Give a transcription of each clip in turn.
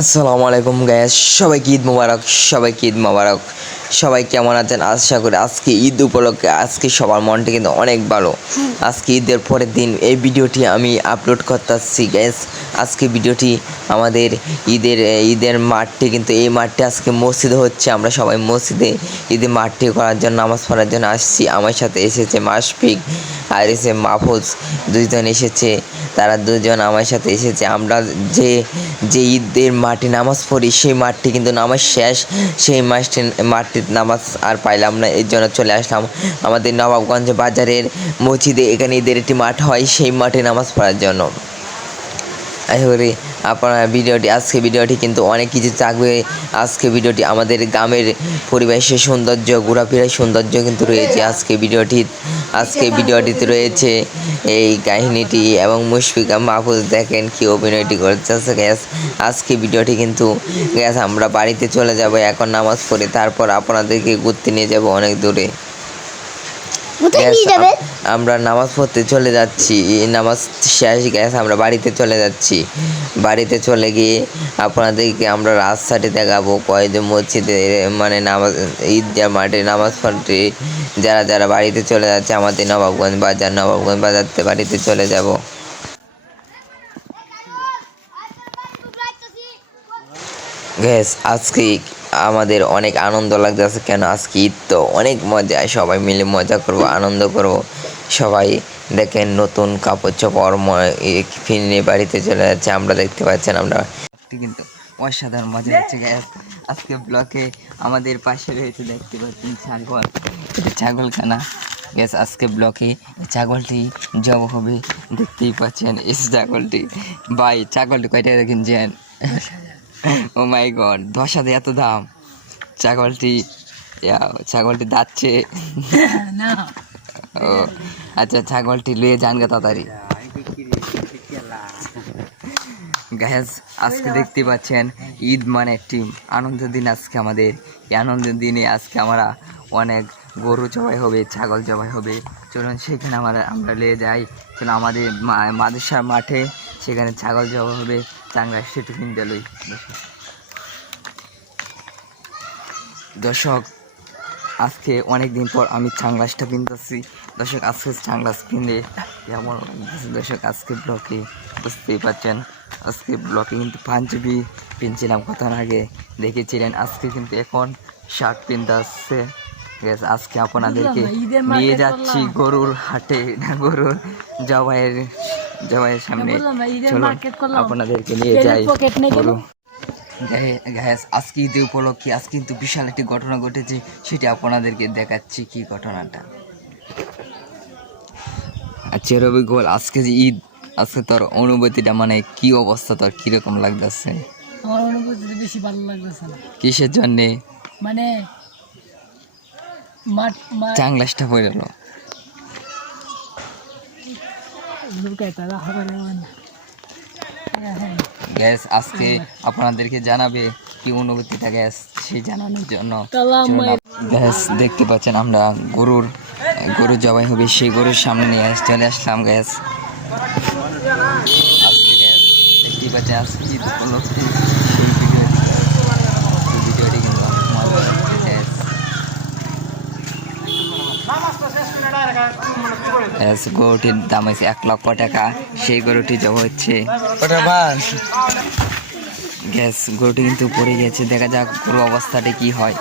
আসসালামু আলাইকুম গাইস, সবাইকে ঈদ মোবারক। সবাইকে ঈদ মোবারক। সবাই কেমন আছেন? আশা করি আজকে ঈদ উপলক্ষে আজকে সবার মনটা কিন্তু অনেক ভালো। আজকে ঈদের পরের দিন এই ভিডিওটি আমি আপলোড করতেছি গাইস। আজকে ভিডিওটি আমাদের ঈদের মাঠটি, কিন্তু এই মাঠটি আজকে মসজিদে হচ্ছে। আমরা সবাই মসজিদে ঈদের মাঠটি করার জন্য, নামাজ পড়ার জন্য আসছি। আমার সাথে এসেছে মাশফিক আর এসে মাহফুজ, দুইজন এসেছে। তারা দুজন আমার সাথে এসেছে। আমরা যে যে ঈদের মাঠে নামাজ পড়ি সেই মাঠটি কিন্তু নামাজ শেষ। সেই মাঠটির নামাজ আর পাইলাম না, এর জন্য চলে আসলাম আমাদের নবাবগঞ্জ বাজারের মসজিদে। এখানে ঈদের একটি মাঠ হয়, সেই মাঠে নামাজ পড়ার জন্য। আশা করি আপনার আজকে ভিডিওটি কিন্তু অনেক কিছু থাকবে। আজকে ভিডিওটি আমাদের গ্রামের পরিবেশের সৌন্দর্য, ঘোরাফেরার সৌন্দর্য কিন্তু রয়েছে আজকে ভিডিওটিতে রয়েছে এই কাহিনীটি। এবং মুশফিকা মাহফুজ দেখেন কি অভিনয়টি করতেছে গ্যাস। আজকে ভিডিওটি কিন্তু গ্যাস আমরা বাড়িতে চলে যাব এখন নামাজ পড়ে, তারপর আপনাদেরকে ঘুরতে নিয়ে যাব অনেক দূরে। আমরা নামাজ পড়তে চলে যাচ্ছি, নামাজ শেষ গ্যাস আমরা বাড়িতে চলে যাচ্ছি। বাড়িতে চলে গিয়ে আপনাদেরকে আমরা রাস্তাটি দেখাবো, কয়েকজন মসজিদে মানে নামাজ ঈদগাহ মাঠে নামাজ পড়তে যারা যারা বাড়িতে চলে যাচ্ছে আমাদের নবাবগঞ্জ বাজারতে বাড়িতে চলে যাব। গ্যাস আজকে আমাদের অনেক আনন্দ লাগতেছে, কেন আজকে ঈদ তো অনেক মজা, সবাই মিলে মজা করব, আনন্দ করব। সবাই দেখেন নতুন কাপড় চোপড় ফিরে বাড়িতে চলে যাচ্ছে। আমরা দেখতে পাচ্ছেন, আমরা কিন্তু অসাধারণ মজা হচ্ছে গ্যাস। আজকে ব্লকে আমাদের পাশে রয়েছে, দেখতে পাচ্ছেন ছাগল, এটা ছাগলখানা গ্যাস। আজকে ব্লকে ছাগলটি জব হবে, দেখতেই পাচ্ছেন এই ছাগলটি। ভাই ছাগলটি কয়টা কিনছেন? ও মাই গড, 10,000 এত দাম! ছাগলটি দাচ্ছে। ও আচ্ছা, ছাগলটি লুয়ে যান গে তাড়াতাড়ি গ্যাস। আজকে দেখতে পাচ্ছেন ঈদ মানে একটি আনন্দের দিন। আজকে আমাদের এই আনন্দের দিনে আজকে আমরা অনেক গরু জবাই হবে, ছাগল জবাই হবে। চলুন সেখানে আমরা নিয়ে যাই। চলুন আমাদের মাদ্রাসার মাঠে, সেখানে ছাগল জবাই হবে। চাংলা সেটু কিনতে লই দর্শক। আজকে অনেক দিন পর আমি ছাংলাসটা কিনতেছি দর্শক। আজকে ছাংলাস কিনে কেমন লাগতেছে দর্শক। আজকে ব্লকে বুঝতেই পারছেন, আজকে ব্লকে কিন্তু পাঞ্জাবি কিনছিলাম কতক্ষণ আগে, দেখেছিলেন। আজকে কিন্তু এখন শার্ট কিনতে আসছে। আজকে আপনাদেরকে নিয়ে যাচ্ছি গরুর হাটে, গরুর জবাইয়ের সামনে। চলুন আপনাদেরকে নিয়ে যাই গরু। গ্যাস আজকে ঈদ উপলক্ষে আজকে কিন্তু বিশাল একটি ঘটনা ঘটেছে, সেটা আপনাদেরকে দেখাচ্ছি কি ঘটনাটা। আচ্ছা রবি গোল, আজকে যে ঈদ, আজকে তোর অনুভূতিটা মানে কি অবস্থা, তোর কিরকম লাগতেছে? আমার অনুভূতি বেশি ভালো লাগতেছে না। কিসের জন্যে? মানে চাংলাসটা পড়ে গেল। গ্যাস আজকে আপনাদেরকে জানাবে কি অনুভূতিটা গ্যাস, সেই জানানোর জন্য গ্যাস দেখতে পাচ্ছেন আমরা গরু জবাই হবে, সেই গরুর সামনে নিয়ে চলে আসলাম গ্যাস। আজকে গ্যাস দেখতে পাচ্ছেন আজকে ঈদ উপলক্ষে সেই ভিডিওটি কিন্তু মজা লাগছে গ্যাস। গরুটির দাম হয়েছে 1 লক্ষ টাকা, সেই গরুটি জবাই হচ্ছে গ্যাস। গরুটি কিন্তু পড়ে গেছে, দেখা যাক গরু অবস্থাটা কি হয়।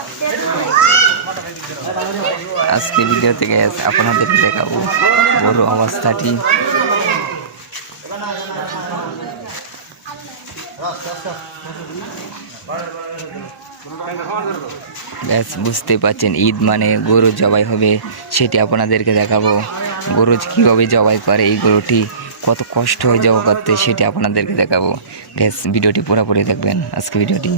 আজকে ভিডিওতে গ্যাস আপনাদেরকে দেখাবো গরু অবস্থাটি। গ্যাস বুঝতে পারছেন ঈদ মানে গরু জবাই হবে, সেটি আপনাদেরকে দেখাবো। গরু কীভাবে জবাই করে, এই গরুটি কত কষ্ট হয়ে জবাই করতে, সেটি আপনাদেরকে দেখাবো গ্যাস। ভিডিওটি পুরোপুরি দেখবেন আজকে ভিডিওটি।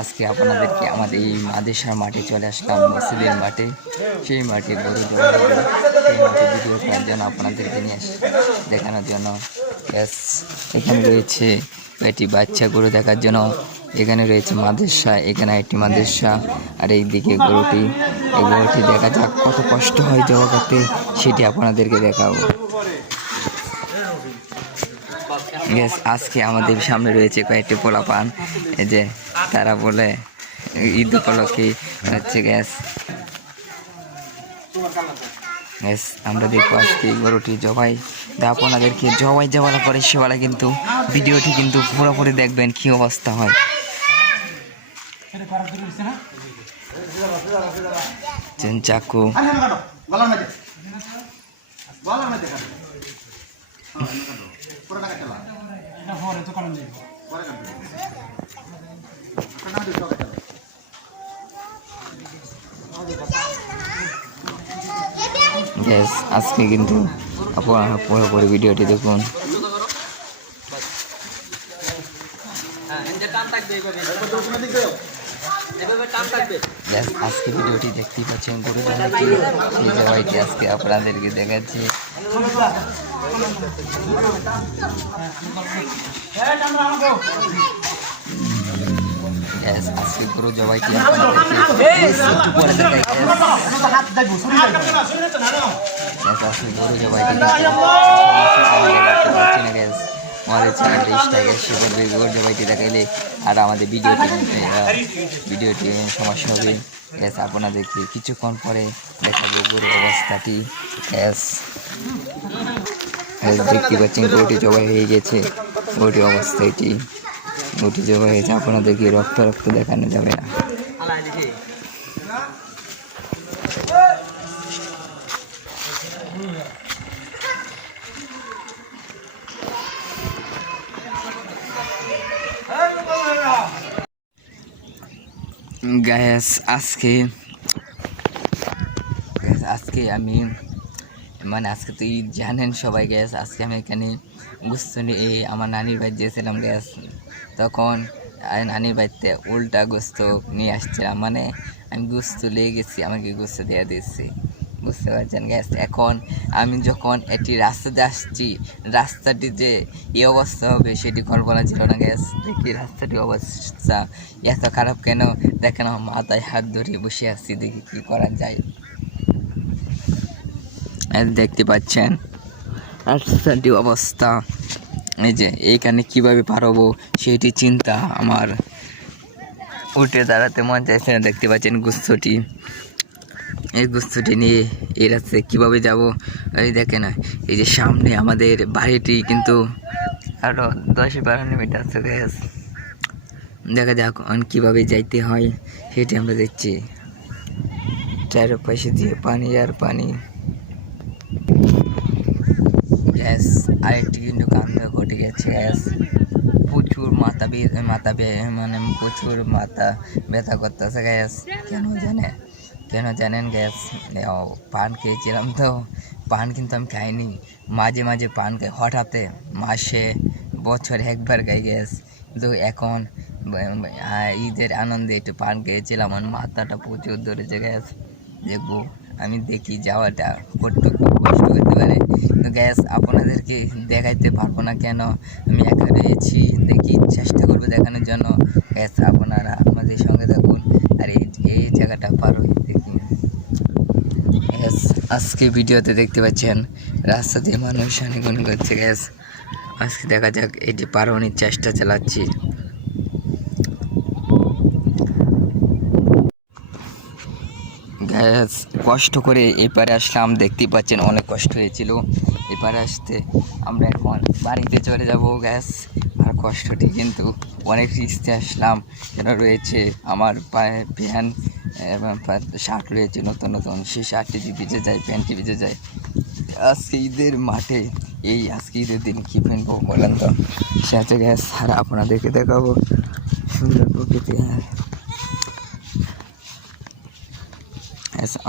আজকে আপনাদেরকে আমাদের এই মাদেশার মাঠে চলে আসলাম, মসজিদের মাঠে। সেই মাঠে গরু জবাই হবে, সেই মাঠে ভিডিও করার জন্য আপনাদেরকে নিয়ে দেখানোর জন্য। ব্যাস, এখানে রয়েছে একটি বাচ্চা গরু দেখার জন্য। এখানে রয়েছে মাদেশা, এখানে একটি মাদেশা, আর এইদিকে গরুটি। এই গরুটি দেখা যাক কত কষ্ট হয় জবা করতে, সেটি আপনাদেরকে দেখাবো। গ্যাস, আজকে আমাদের সামনে রয়েছে কয়েকটি পোলাপান, এই যে তারা বলে ঈদ উপলক্ষে হচ্ছে গ্যাস। গ্যাস, আমরা দেখবো আজকে গরুটি জবাই। আপনাদেরকে জবাই যাওয়ার পরে সেবেলা কিন্তু ভিডিওটি কিন্তু পুরোপুরি দেখবেন কি অবস্থা হয়। চাকু গ্যাস, আজকে কিন্তু আপনারা পুরোপুরি ভিডিওটি দেখুন। গ্যাস, আজকে ভিডিওটি দেখতেই পাচ্ছেন গরু জবাইটি, সেই জবাইটি আজকে আপনাদেরকে দেখাচ্ছি। গ্যাস, আজকে গরু জবাইটি আপনাদেরকে একটু পরে দেখাই। আজকে গরু জবাইটি গ্যাস, আমাদের চ্যানেলটা ইনস্টাগ্রাম সে করবে গরু জবাইটি দেখাইলে, আর আমাদের ভিডিওটি সমস্যা হবে। গ্যাস, আপনাদেরকে কিছুক্ষণ পরে দেখাবো গরুর অবস্থাটি। গ্যাস, দেখতে পাচ্ছেন গরুটি জবাই হয়ে গেছে, গরুটির অবস্থা এটি। গরুটি জবাই হয়েছে, আপনাদেরকে রক্ত দেখানো যাবে না। গ্যাস, আজকে আমি আজকে তো ঈদ জানেন সবাই। গ্যাস, আজকে আমি এখানে গোস্ত নিয়ে আমার নানির বাড়ি গিয়েছিলাম। গ্যাস, তখন নানির বাড়িতে উল্টা গোস্ত নিয়ে আসছিলাম, আমি গোস্ত লেগে গেছি, আমাকে গোস্ত দিয়ে দিচ্ছি, বুঝতে পারছেন। গ্যাস, এখন আমি যখন একটি রাস্তাতে আসছি, রাস্তাটি যে এই অবস্থা হবে সেটি কল্পনা ছিল না। গ্যাস, দেখি রাস্তাটির অবস্থা এত খারাপ কেন, দেখেন আমার মাথায় হাত ধরে বসে আসছি, দেখি কী করা যায়। দেখতে পাচ্ছেন রাস্তাটির অবস্থা, এই যে এইখানে কীভাবে পারবো সেটি চিন্তা আমার, উঠে দাঁড়াতে মন চাইছে না। দেখতে পাচ্ছেন গোস্তটি, এই গোস্তটি নিয়ে এই রাস্তায় কীভাবে যাব। এই দেখে না, এই যে সামনে আমাদের বাড়িটি কিন্তু আরও 10-12 মিটার আছে। গ্যাস, দেখা যাক কীভাবে যাইতে হয় সেটি আমরা দেখছি। চারপাশে দিয়ে পানি আর পানি। গ্যাস, আরেকটি কিন্তু কাণ্ড ঘটে গেছে। গ্যাস, প্রচুর প্রচুর মাথা ব্যথা করতেছে। গ্যাস, কেন জানেন? গ্যাস, পান খেয়েছিলাম তো, পান কিন্তু আমি খাইনি, মাঝে মাঝে পান খাই, হঠাৎ মাসে বছরে একবার খাই। গ্যাস, কিন্তু এখন ঈদের আনন্দে একটু পান খেয়েছিলাম, আমার মাথাটা প্রচুর ধরেছে। গ্যাস, দেখবো আমি দেখি যাওয়াটা কতটুকু কষ্ট হতে পারে। তো গ্যাস, আপনাদেরকে দেখাইতে পারবো না কেন, আমি একা রয়েছি, দেখি চেষ্টা করবো দেখানোর জন্য। গ্যাস, আপনারা আমাদের সঙ্গে থাকুন, আর এই জায়গাটা পার হয়ে দেখি। গ্যাস, আজকে ভিডিওতে দেখতে পাচ্ছেন রাস্তা দিয়ে মানুষ আনিগুন করছে। গ্যাস, আজকে দেখা যাক এটি পার হওয়ার চেষ্টা চালাচ্ছি। গ্যাস, কষ্ট করে এপারে আসলাম, দেখতেই পাচ্ছেন অনেক কষ্ট হয়েছিল এপারে আসতে। আমরা এখন বাড়িতে চলে যাব। গ্যাস, আর কষ্টটি কিন্তু অনেক রিস্কে আসলাম, কেন রয়েছে আমার পায়ে প্যান্ট এবং শার্ট রয়েছে নতুন, সেই শার্টটি ভিজে যায়, প্যান্টটি ভিজে যায়। আজকে ঈদের মাঠে আজকে ঈদের দিন কী কিনবো বলেন তো, সে আছে। গ্যাস, আর আপনাদেরকে দেখাবো সুন্দর প্রকৃতি।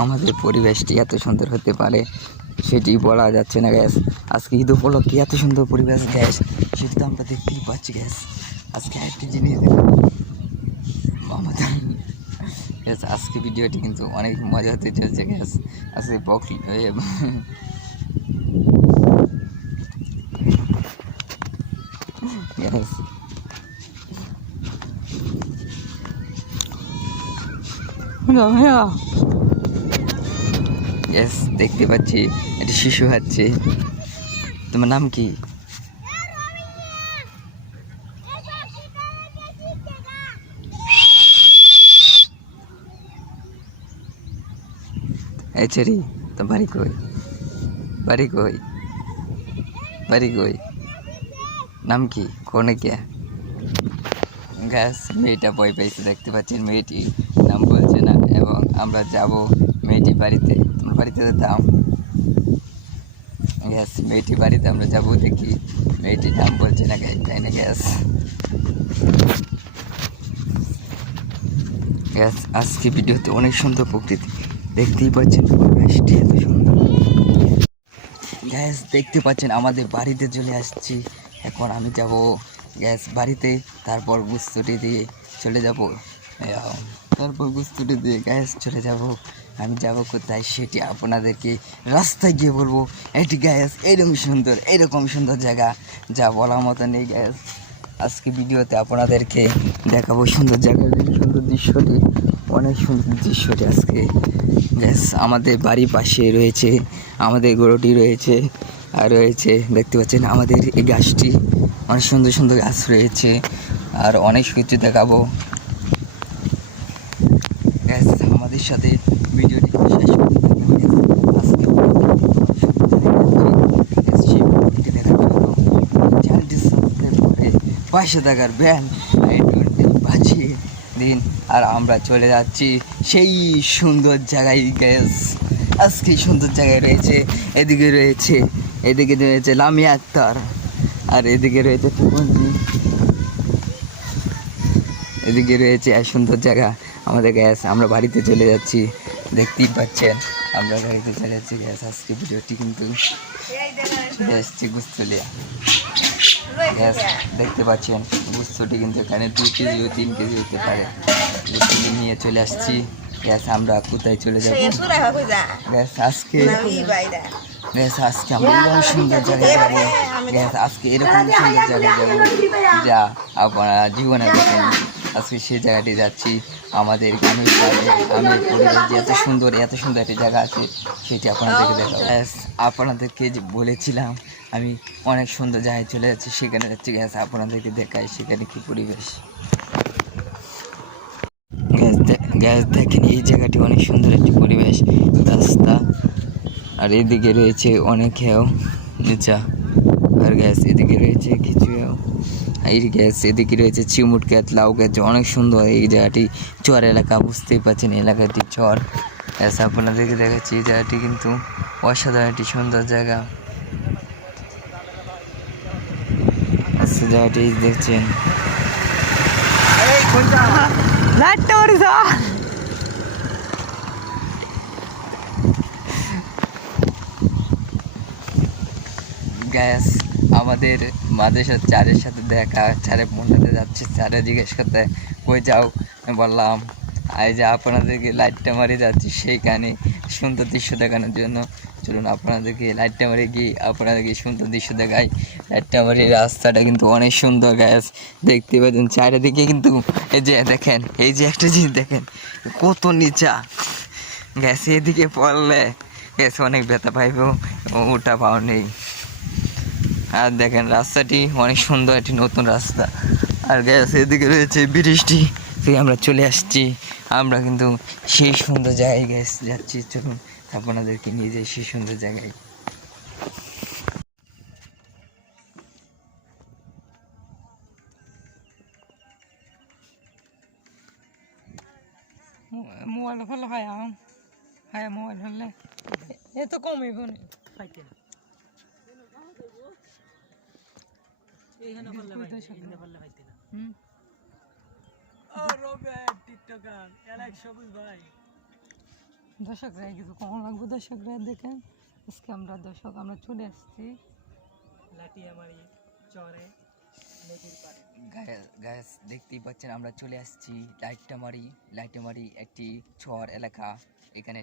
আমাদের পরিবেশটি এত সুন্দর হতে পারে সেটি বলা যাচ্ছে না। গ্যাস, আজকে ঈদ উপলক্ষে এত সুন্দর পরিবেশ। গ্যাস, সেটি তো আমরা দেখতেই পাচ্ছি। গ্যাস, আজকে একটি জিনিস গ্যাস আজকে ভিডিওটি কিন্তু অনেক মজা হতে চলছে গ্যাস। আজকে বকরি গ্যাস গ্যাস দেখতে পাচ্ছি একটা শিশু হাঁটছে। তোমার নাম কি? এই ছেড়ি তো বাড়ি কই? বাড়ি কই? বাড়ি কই? নাম কি? কোনে কে? গ্যাস মেয়েটা ভয় পাইছে, দেখতে পাচ্ছেন মেয়েটি নাম বলছে না এবং আমরা যাব মেয়েটি বাড়িতে। তোমার বাড়িতে যেতাম গ্যাস, মেয়েটি বাড়িতে আমরা যাবো, দেখি মেয়েটি নাম বলছে না তাই না গ্যাস। গ্যাস আজকে ভিডিওতে অনেক সুন্দর প্রকৃতি দেখতেই পাচ্ছেন, পরিবেশটি এত সুন্দর। গ্যাস দেখতে পাচ্ছেন আমাদের বাড়িতে চলে আসছি। এখন আমি যাব গ্যাস বাড়িতে, তারপর গুস্তটি দিয়ে চলে যাব, তারপর গুস্তটি দিয়ে গ্যাস চলে যাব। আমি যাব কোথায় সেটি আপনাদেরকে রাস্তায় গিয়ে বলবো। এটি গ্যাস এরকম সুন্দর জায়গা যা বলার মতো নেই গ্যাস। আজকে ভিডিওতে আপনাদেরকে দেখাবো সুন্দর জায়গা, সুন্দর দৃশ্যটি, অনেক সুন্দর দৃশ্যটি আজকে। গ্যাস আমাদের বাড়ির পাশে রয়েছে আমাদের গরুটি রয়েছে, আর রয়েছে দেখতে পাচ্ছেন আমাদের এই গাছটি, অনেক সুন্দর সুন্দর গাছ রয়েছে, আর অনেক কিছু দেখাবো। গ্যাস আমাদের সাথে ভিডিওটি শেষ করতে থাকবেন গ্যাস। আজকে সেই ভিডিওটি দেখার জন্য চ্যানেলটি সাবস্ক্রাইব করে পাশে থাকার ব্যান আইকনটি বাজিয়ে দিন। আর আমরা চলে যাচ্ছি সেই সুন্দর জায়গায় গ্যাস। আজকে সুন্দর জায়গায় রয়েছে, এদিকে রয়েছে লামিয়া আক্তার, আর এদিকে রয়েছে টুকুনজি, এদিকে রয়েছে আর সুন্দর জায়গা আমাদের গ্যাস। আমরা বাড়িতে চলে যাচ্ছি, দেখতেই পাচ্ছেন আমরা বাড়িতে চলে যাচ্ছি গ্যাস। আজকে ভিডিওটি কিন্তু চলে এসছি গুস্তলিয়া গ্যাস, দেখতে পাচ্ছেন গুস্তটি কিন্তু এখানে 2 কেজি ও 3 কেজি হতে পারে। গুস্তটি নিয়ে চলে আসছি গ্যাস। আমরা কোথায় চলে যাবো গ্যাস আজকে? আজকে আমরা এরকম সুন্দর জায়গায় যাবো গ্যাস। আজকে এরকম সুন্দর জায়গায় যাবো যা আপনারা জীবনে দেখেন। আজকে সেই জায়গাটি যাচ্ছি, আমাদের গ্রামের পরিবেশ যে এত সুন্দর একটি জায়গা আছে সেটি আপনাদেরকে দেখাবো গ্যাস। আপনাদেরকে যে বলেছিলাম আমি অনেক সুন্দর জায়গায় চলে যাচ্ছি, সেখানে যাচ্ছি গ্যাস। আপনাদেরকে দেখাই সেখানে কি পরিবেশ। গ্যাস দেখেন এই জায়গাটি অনেক সুন্দর একটি পরিবেশ, রাস্তা, আর এদিকে রয়েছে অনেক নিচা, আর গ্যাস এদিকে রয়েছে কিছু এই গ্যাস, এদিকে রয়েছে চিমুট গাছ, লাউ গাছ, অনেক সুন্দর এই জায়গাটি। চর এলাকা, বুঝতেই পারছেন এলাকাটি চর গ্যাস। আপনাদেরকে দেখাচ্ছি এই জায়গাটি কিন্তু অসাধারণ একটি সুন্দর জায়গা। আচ্ছা জায়গাটি দেখছেন গ্যাস। আমাদের মাদেশের চারের সাথে দেখা, চারে মন্ডাতে যাচ্ছে, চারে জিজ্ঞেস করতে কই যাও, বললাম এই যে আপনাদেরকে লাইটটা মারি যাচ্ছি সেইখানে সুন্দর দৃশ্য দেখানোর জন্য। চলুন আপনাদেরকে লাইটটা মারি গিয়ে আপনাদেরকে সুন্দর দৃশ্য দেখাই। লাইটটা মারি রাস্তাটা কিন্তু অনেক সুন্দর গ্যাস, দেখতে পাচ্ছেন চারিদিকে কিন্তু এই যে দেখেন, এই যে একটা জিনিস দেখেন কত নিচা গ্যাস, এদিকে পড়লে গ্যাস অনেক ব্যথা পাইব, ওটা পাওয়া নেই। আর দেখেন রাস্তাটি অনেক সুন্দর, একটি নতুন রাস্তা, আর গ্যাস এদিকে রয়েছে বৃষ্টি। সেই আমরা চলে আসছি, আমরা কিন্তু সেই সুন্দর জায়গায় গ্যাস যাচ্ছি। চলুন আপনাদেরকে নিয়ে যাই সেই সুন্দর জায়গায়। মোবাইল ফেলে হায় মোবাইল ফেললে এ তো কমই ফোনে ফাইতে না। এইখানে ফেললে ফেললে ফাইতে না। ও রোবেট টিকটকার এলাক সবুজ ভাই, দর্শকরা কিছু কম লাগবে। দর্শকরা দেখেন আজকে আমরা চলে আসছি লাটিয়ামারি চরে। নদীর পাড়ে। গ্যাস দেখতেই পাচ্ছেন আমরা চলে আসছি লাইটামারি একটি চর এলাকা। এখানে